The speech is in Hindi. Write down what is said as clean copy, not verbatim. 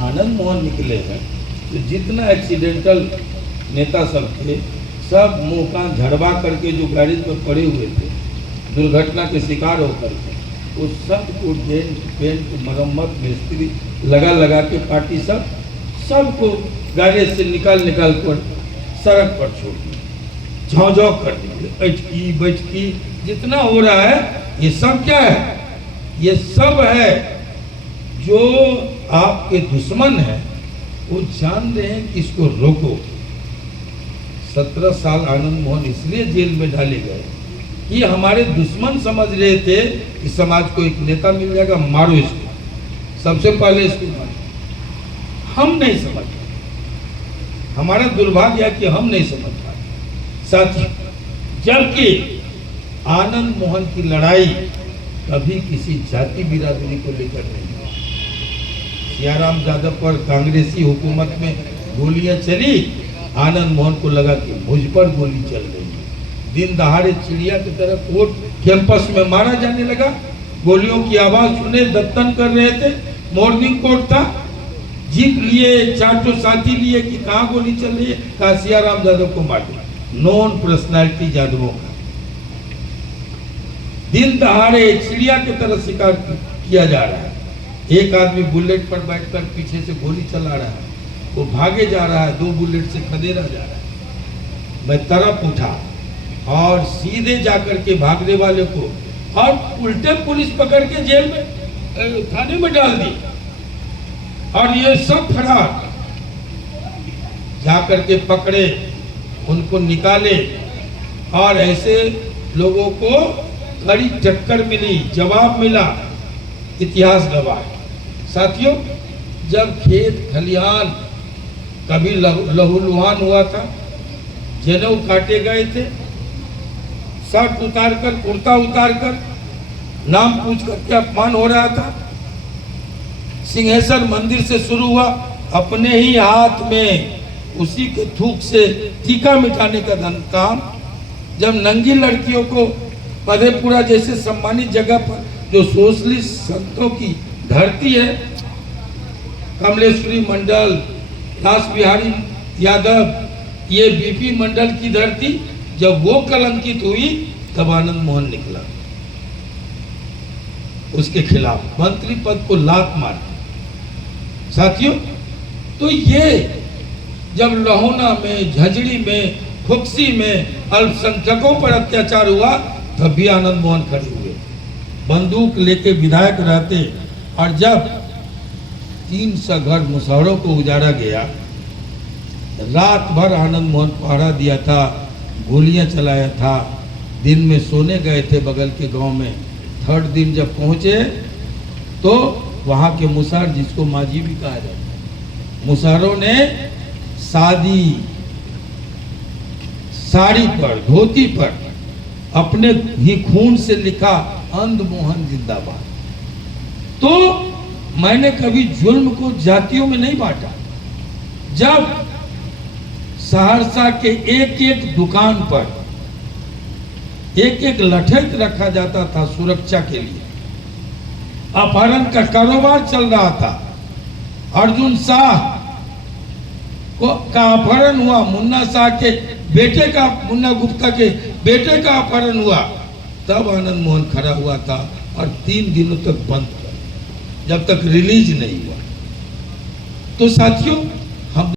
आनंद मोहन निकले हैं तो जितना एक्सीडेंटल नेता सब थे सब मुँह कान झड़वा करके जो गाड़ी पर पड़े हुए थे दुर्घटना के शिकार होकर के उस सब को डेंट पेंट मरम्मत मिस्त्री लगा के पार्टी सबको गाड़ी से निकाल कर सड़क पर छोड़ दिया, झाँझाँ कर दिए, अचकी बचकी जितना हो रहा है ये सब क्या है? ये सब है जो आपके दुश्मन है वो जान रहे हैं कि इसको रोको। 17 साल आनंद मोहन इसलिए जेल में डाले गए कि हमारे दुश्मन समझ रहे थे कि समाज को एक नेता मिल जाएगा, मारो इसको, सबसे पहले इसको मारो। हम नहीं समझ पाए, हमारा दुर्भाग्य है कि हम नहीं समझ पाए साथियों। जबकि आनंद मोहन की लड़ाई कभी किसी जाति बिरादरी को लेकर नहीं है। सियाराम यादव पर कांग्रेसी हुकूमत में गोलियां चली, आनंद मोहन को लगा कि मुझ पर गोली चल रही है। दिन दहाड़े चिड़िया की तरह कोर्ट कैंपस में मारा जाने लगा, गोलियों की आवाज सुने दत्तन कर रहे थे। मॉर्निंग कोर्ट था, जीप लिए 4 साथी लिए कि कहाँ गोली चल रही है, कहा सियाराम यादव को मार दिया। नॉन पर्सनैलिटी यादवों का दिन दहाड़े चिड़िया की तरह शिकार किया जा रहा है। एक आदमी बुलेट पर बैठकर पीछे से गोली चला रहा है, वो भागे जा रहा है, 2 बुलेट से खदेड़ा जा रहा है। मैं तरफ उठा और सीधे जाकर के भागने वाले को और उल्टे पुलिस पकड़ के जेल में थाने में डाल दी और ये सब फरार। जाकर के पकड़े, उनको निकाले और ऐसे लोगों को कड़ी टक्कर मिली, जवाब मिला, इतिहास गवाह है। साथियों, जब खेत खलिहान कभी लहूलुहान हुआ था, जनेऊ काटे गए थे, शर्ट उतार कर कुर्ता उतार कर नाम पूछ करके अपमान हो रहा था। सिंहेश्वर मंदिर से शुरू हुआ, अपने ही हाथ में उसी के थूक से टीका मिटाने का काम। जब नंगी लड़कियों को मधेपुरा जैसे सम्मानित जगह पर जो सोशलिस्ट संतों की धरती है, कमलेश्वरी मंडल, रास बिहारी यादव, ये बीपी मंडल की धरती, जब वो कलंकित हुई तब आनंद मोहन निकला, उसके खिलाफ मंत्री पद को लात मार। साथियों, तो ये जब लहोना में, झंझड़ी में, खुक्सी में अल्पसंख्यकों पर अत्याचार हुआ तब भी आनंद मोहन खड़े हुए, बंदूक लेके विधायक रहते। और जब 300 घर मुसहरों को उजाड़ा गया, रात भर आनंद मोहन पहरा दिया था, गोलियां चलाया था, दिन में सोने गए थे बगल के गांव में। 3rd दिन जब पहुंचे तो वहां के मुसहर, जिसको माजी भी कहा जाता है, मुसहरों ने साड़ी पर, धोती पर अपने ही खून से लिखा अंध मोहन जिंदाबाद। तो मैंने कभी जुल्म को जातियों में नहीं बांटा। जब सहरसा के एक दुकान पर एक लठेत रखा जाता था सुरक्षा के लिए, अपहरण का कारोबार चल रहा था, अर्जुन शाह का अपहरण हुआ, मुन्ना शाह के बेटे का, मुन्ना गुप्ता के बेटे का अपहरण हुआ, तब आनंद मोहन खड़ा हुआ था और 3 दिनों तक बंद था, जब तक रिलीज नहीं हुआ। तो साथियों,